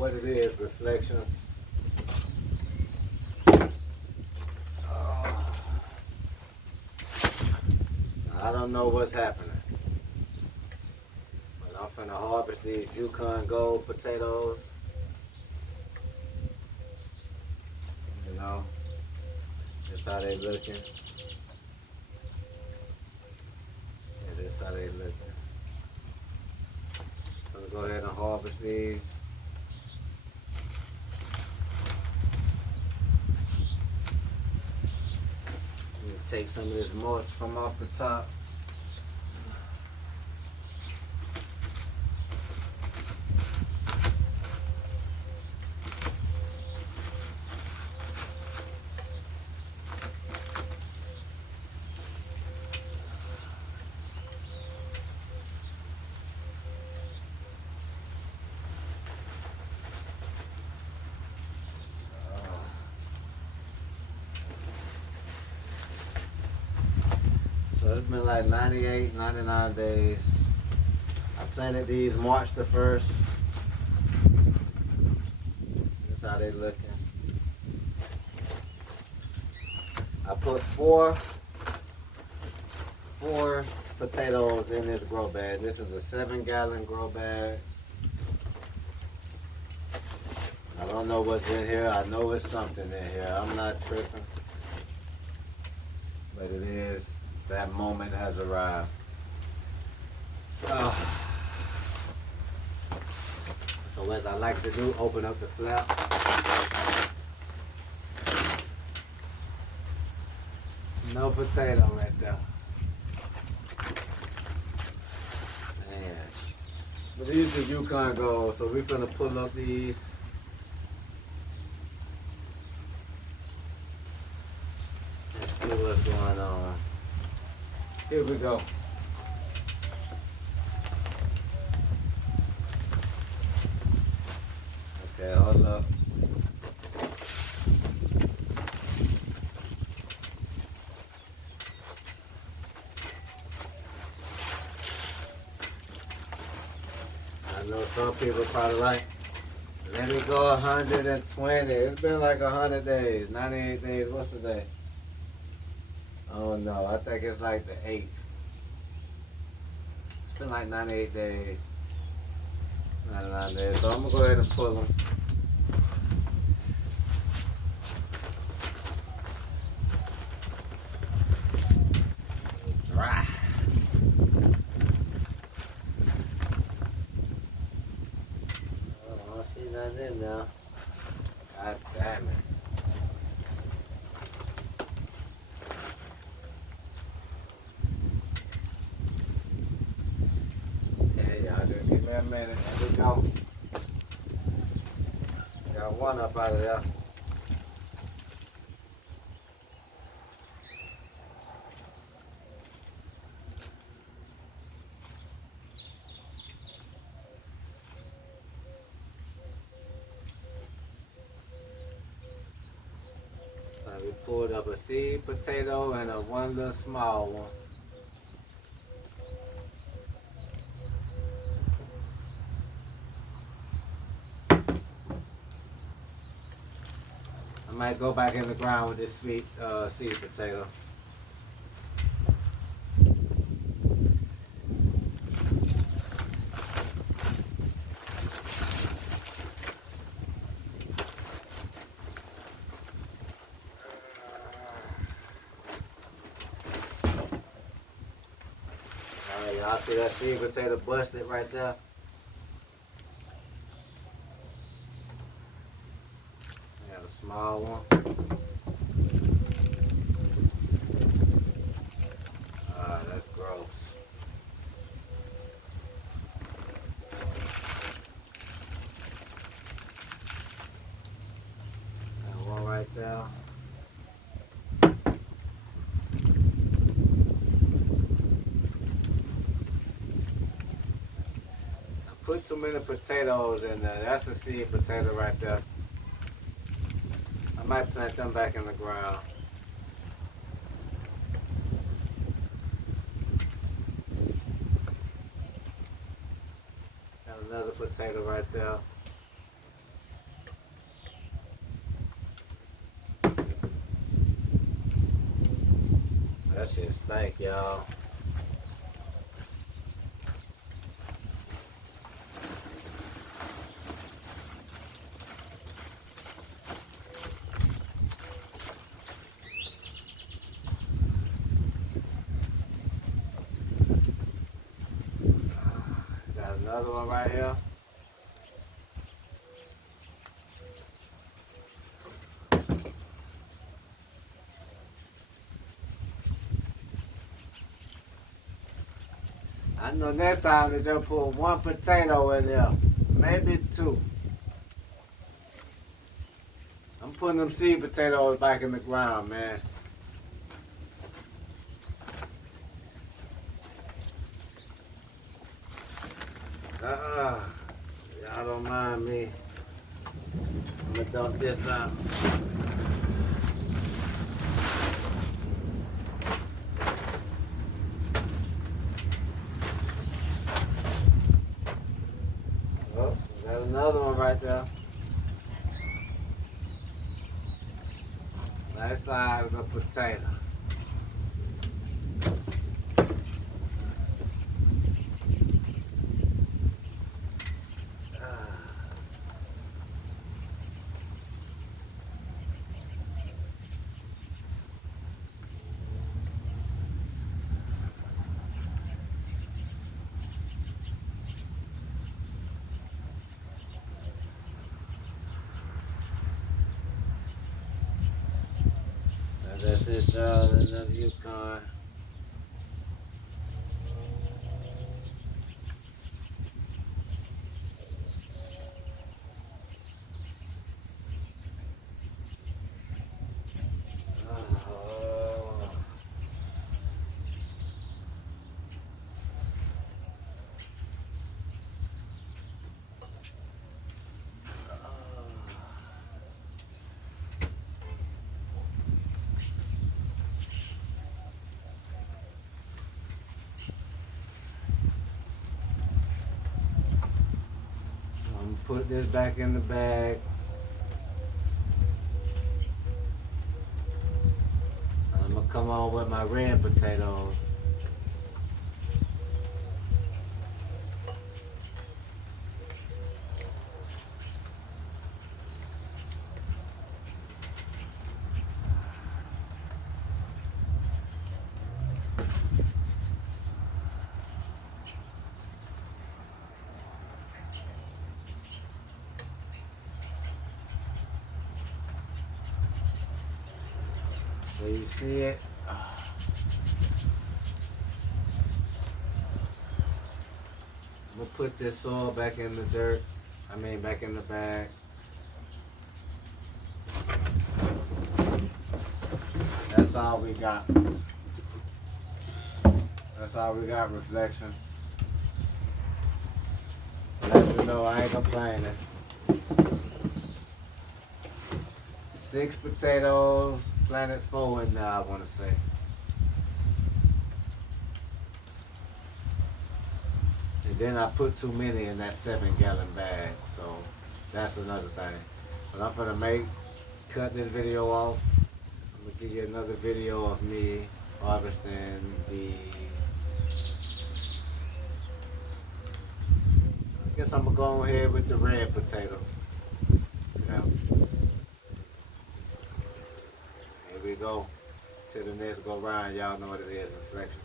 what it is, reflections. I don't know what's happening, but I'm finna harvest these Yukon Gold potatoes. You know, that's how they looking. Yeah, that's how they looking. I'm gonna go ahead and harvest these. Take some of this mulch from off the top. So it's been like 98, 99 days. I planted these March the 1st. That's how they looking. I put four potatoes in this grow bag. This is a 7-gallon grow bag. I don't know what's in here. I know it's something in here. I'm not tripping. But it is. That moment has arrived. So as I like to do, open up the flap. No potato right there. Man. But these are Yukon Gold, so we're gonna pull up these. And see what's going on. Here we go. Okay, hold up. I know some people probably like, let me go 120. It's been like 100 days, 98 days. What's the day? Oh no, I think it's like the 8th. It's been like 98 days. 99 days. So I'm gonna go ahead and pull them. Dry. Oh, I don't see nothing in there. God damn it. Okay, y'all just give me a minute. There we go. Got one up out of there. We pulled up a seed potato and a one little small one. I might go back in the ground with this sweet seed potato. Alright, y'all see that seed potato busted right there? I got a small one. That's gross. Got one right there. Put too many potatoes in there. That's a seed potato right there. I might plant them back in the ground. Got another potato right there. That shit stank, y'all. Got another one right here. I know next time they just put one potato in there, maybe two. I'm putting them seed potatoes back in the ground, man. Y'all don't mind me. I'm gonna dump this out. Oh, got another one right there. Nice size of a potato. That's it, y'all. Another Yukon. Put this back in the bag. I'm gonna come on with my red potatoes. So you see it. I'm gonna put this soil back in the dirt. Back in the bag. That's all we got. That's all we got, Reflections. Let you know I ain't complaining. 6 potatoes, planted 4 in there, I want to say. And then I put too many in that 7-gallon bag, so that's another thing. But I'm gonna cut this video off. I'm gonna give you another video of me harvesting the. I guess I'm gonna go ahead with the red potatoes. Yeah. Here we go. Till the next go round, y'all know what it is, Reflections.